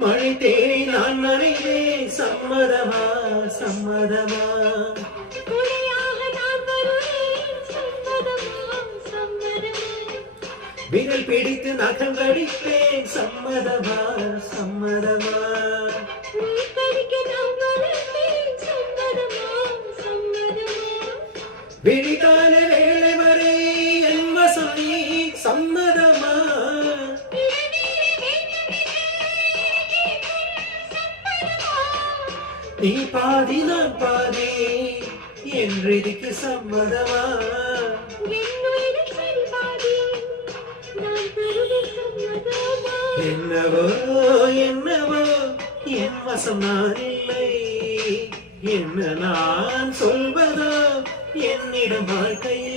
மழை தேடி நான் நனைவேன் சம்மதமா சம்மதமா விரல் பிடித்து நகம் கடிப்பேன் சம்மதமா சம்மதமா விழித்தான வேலை வரை என் வசம் நீ சம்மதமா நீ பாதி நான் பாதி என்றிருக்கு சம்மதமா என்னவோ என்னவோ என் வசம் நான் இல்லை என்ன நான் சொல்வதோ என்னிடம் வாழ்க்கையில்